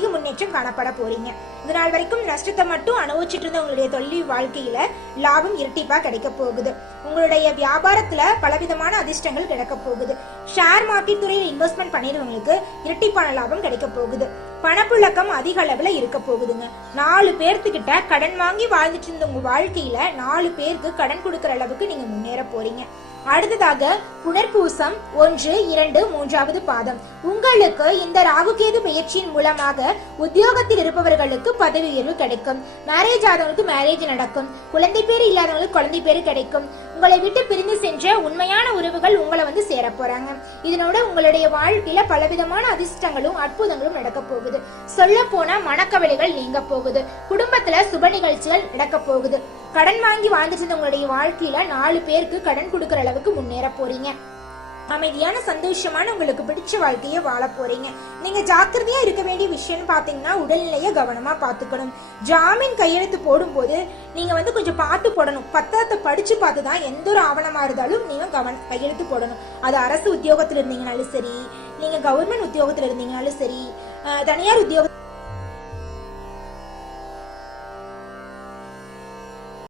அதிக முன்னேற்றம் காணப்பட போறீங்க. இது நாள் வரைக்கும் நஷ்டத்தை மட்டும் அனுபவிச்சுட்டு இருந்த உங்களுடைய தொழில் வாழ்க்கையில லாபம் இரட்டிப்பா கிடைக்க போகுது. உங்களுடைய வியாபாரத்துல பலவிதமான அதிர்ஷ்டங்கள் கிடைக்க போகுது. ஷேர் மார்க்கெட் துறையில் இன்வெஸ்ட்மெண்ட் பண்ணிடுறவங்களுக்கு இரட்டிப்பான லாபம் கிடைக்க போகுது. பணப்புழக்கம் அதிக அளவுல இருக்க போகுதுங்க. 4 பேர்த்துக்கிட்ட கடன் வாங்கி வாழ்ந்துட்டு இருந்த உங்க வாழ்க்கையில 4 பேருக்கு கடன் கொடுக்கற அளவுக்கு நீங்க முன்னேற போறீங்க. அடுத்ததாக புனர்பூசம் 1, 2, 3வது பாதம். உங்களுக்கு இந்த ராகுகேது பெயர்ச்சியின் மூலமாக உத்தியோகத்தில் இருப்பவர்களுக்கு பதவி உயர்வு கிடைக்கும். மேரேஜ் ஆதவங்களுக்கு மேரேஜ் நடக்கும். குழந்தை பேரு இல்லாதவங்களுக்கு குழந்தை பேரு கிடைக்கும். உங்களை விட்டு பிரிந்து சென்ற உண்மையான உறவுகள் உங்களை வந்து சேர போறாங்க. இதனோட உங்களுடைய வாழ்க்கையில பலவிதமான அதிர்ஷ்டங்களும் அற்புதங்களும் நடக்க போகுது. சொல்ல போனா மனக்கவலைகள் நீங்க போகுது. குடும்பத்துல சுப நிகழ்ச்சிகள் நடக்க போகுது. கடன் வாங்கி வாழ்ந்துட்டு இருந்த உங்களுடைய வாழ்க்கையில 4 பேருக்கு கடன் கொடுக்கற அளவுக்கு முன்னேற போறீங்க. அமைதியான சந்தோஷமான உங்களுக்கு பிடிச்ச வாழ்க்கைய வாழ போறீங்க. நீங்க ஜாக்கிரதையா இருக்க வேண்டிய விஷயம் பாத்தீங்கன்னா உடல்நிலைய கவனமா பாத்துக்கணும். ஜாமீன் கையெழுத்து போடும் போது நீங்க வந்து கொஞ்சம் பார்த்து போடணும். பத்திரத்தை படிச்சு பார்த்துதான் எந்த ஒரு ஆவணமா இருந்தாலும் நீங்க கையெழுத்து போடணும். அது அரசு உத்தியோகத்துல இருந்தீங்கனாலும் சரி, நீங்க கவர்மெண்ட் உத்தியோகத்துல இருந்தீங்கனாலும் சரி, தனியார் உத்தியோக